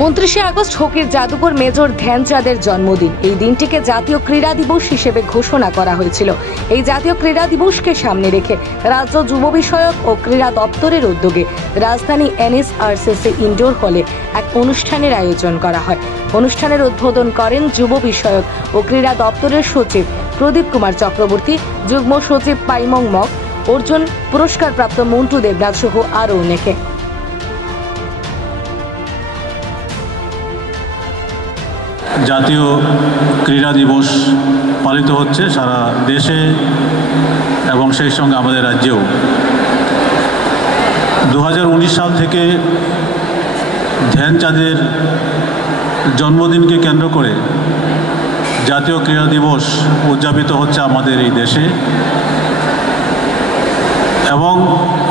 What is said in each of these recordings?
29শে August হকির জাদুকর major ধ্যানচাঁদের জন্মদিন। এই দিনটিকে জাতীয় ক্রীড়া দিবস হিসেবে ঘোষণা করা হয়েছিল। এই জাতীয় ক্রীড়া দিবসকে সামনে রেখে রাজ্য যুব বিষয়ক ও ক্রীড়া দপ্তরের উদ্যোগে রাজধানী NSRCC ইনডোর হলে এক অনুষ্ঠানের আয়োজন করা হয়। অনুষ্ঠানের উদ্বোধন করেন যুব বিষয়ক ও ক্রীড়া দপ্তরের সচিব প্রদীপ কুমার চক্রবর্তী, যুগ্ম সচিব পাইমং মক, অর্জুন পুরস্কারপ্রাপ্ত মন্টু দেবনাথ সহ আরও অনেকে। জাতীয় ক্রীড়া দিবস পালিত হচ্ছে সারা দেশে এবং সেই সঙ্গে আমাদের রাজ্যেও। 2019 সাল থেকে ধ্যানচাঁদের জন্মদিনকে কেন্দ্র করে জাতীয় ক্রীড়া দিবস উদযাপিত হচ্ছে আমাদের এই দেশে, এবং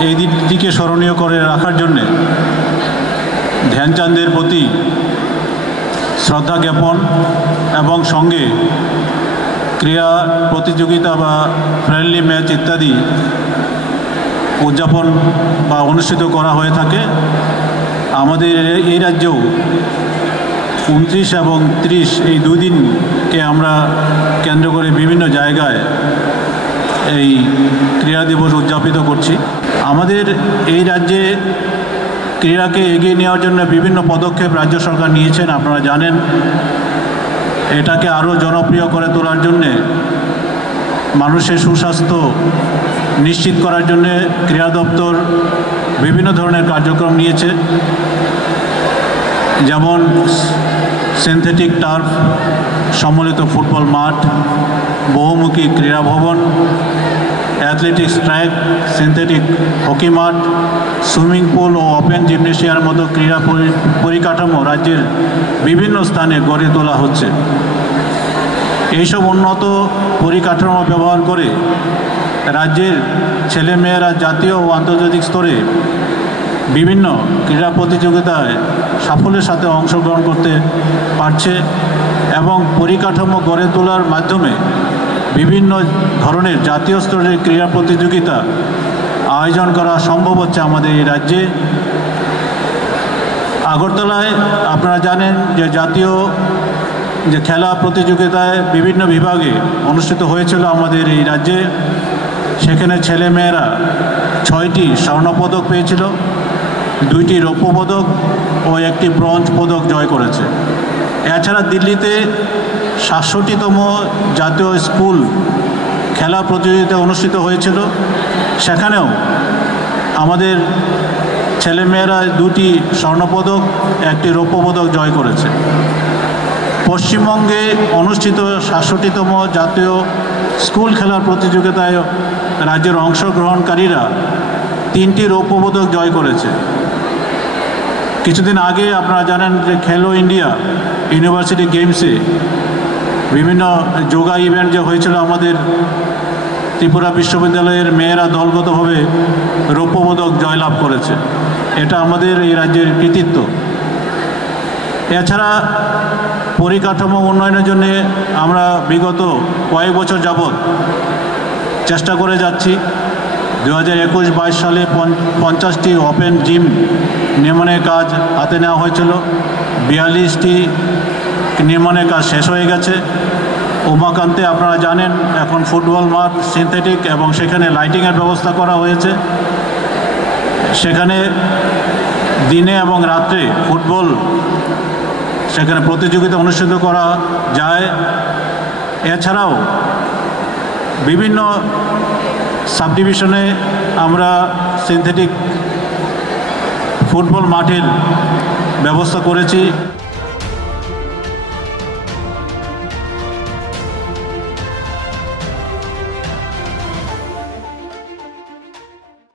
এই দিনটিকে স্মরণীয় করে রাখার জন্যে ধ্যানচাঁদের প্রতি শ্রদ্ধা জ্ঞাপন এবং সঙ্গে ক্রীড়া প্রতিযোগিতা বা ফ্রেন্ডলি ম্যাচ ইত্যাদি উদযাপন বা অনুষ্ঠিত করা হয়ে থাকে। আমাদের এই রাজ্যেও 29 এবং 30 এই দুই দিনকে আমরা কেন্দ্র করে বিভিন্ন জায়গায় এই ক্রীড়া দিবস উদযাপিত করছি। আমাদের এই রাজ্যে ক্রীড়াকে এগিয়ে নেওয়ার জন্য বিভিন্ন পদক্ষেপ রাজ্য সরকার নিয়েছেন, আপনারা জানেন। এটাকে আরও জনপ্রিয় করে তোলার জন্যে, মানুষের সুস্বাস্থ্য নিশ্চিত করার জন্যে ক্রীড়া দপ্তর বিভিন্ন ধরনের কার্যক্রম নিয়েছে, যেমন সিনথেটিক টার্ফ, সম্মিলিত ফুটবল মাঠ, বহুমুখী ক্রীড়া ভবন, অ্যাথলেটিক্স ট্র্যাক, সিনথেটিক হকি মাঠ, সুইমিং পুল ও ওপেন জিমনেশিয়ার মতো ক্রীড়া পরিকাঠামো রাজ্যের বিভিন্ন স্থানে গড়ে তোলা হচ্ছে। এইসব উন্নত পরিকাঠামো ব্যবহার করে রাজ্যের ছেলেমেয়েরা জাতীয় ও আন্তর্জাতিক স্তরে বিভিন্ন ক্রীড়া প্রতিযোগিতায় সাফল্যের সাথে অংশগ্রহণ করতে পারছে, এবং পরিকাঠামো গড়ে তোলার মাধ্যমে বিভিন্ন ধরনের জাতীয় স্তরের ক্রীড়া প্রতিযোগিতা আয়োজন করা সম্ভব হচ্ছে আমাদের এই রাজ্যে। আগরতলায় আপনারা জানেন যে জাতীয় খেলা প্রতিযোগিতায় বিভিন্ন বিভাগে অনুষ্ঠিত হয়েছিল আমাদের এই রাজ্যে। সেখানে ছেলেমেয়েরা 6টি স্বর্ণপদক পেয়েছিল, 2টি রৌপ্য পদক ও 1টি ব্রোঞ্জ পদক জয় করেছে। এছাড়া দিল্লিতে 67তম জাতীয় স্কুল খেলা প্রতিযোগিতা অনুষ্ঠিত হয়েছিল, সেখানেও আমাদের ছেলেমেয়েরা 2টি স্বর্ণপদক, 1টি রৌপ্য পদক জয় করেছে। পশ্চিমবঙ্গে অনুষ্ঠিত 67তম জাতীয় স্কুল খেলার প্রতিযোগিতায় রাজ্যের অংশগ্রহণকারীরা 3টি রৌপ্য পদক জয় করেছে। কিছুদিন আগে আপনারা জানেন যে খেলো ইন্ডিয়া ইউনিভার্সিটি গেমসে বিভিন্ন যোগা ইভেন্ট যে হয়েছিল, আমাদের ত্রিপুরা বিশ্ববিদ্যালয়ের মেয়েরা দলগতভাবে রৌপ্য পদক জয়লাভ করেছে। এটা আমাদের এই রাজ্যের কৃতিত্ব। এছাড়া পরিকাঠামো উন্নয়নের জন্যে আমরা বিগত কয়েক বছর যাবৎ চেষ্টা করে যাচ্ছি। 2021-22 সালে 50টি ওপেন জিম নির্মাণের কাজ হাতে নেওয়া হয়েছিল, 42টি নির্মাণের কাজ শেষ হয়ে গেছে। উমাকান্তে আপনারা জানেন এখন ফুটবল মাঠ সিনথেটিক, এবং সেখানে লাইটিংয়ের ব্যবস্থা করা হয়েছে। সেখানে দিনে এবং রাত্রে ফুটবল সেখানে প্রতিযোগিতা অনুষ্ঠিত করা যায়। এছাড়াও বিভিন্ন সাবডিভিশনে আমরা সিনথেটিক ফুটবল মাঠের ব্যবস্থা করেছি।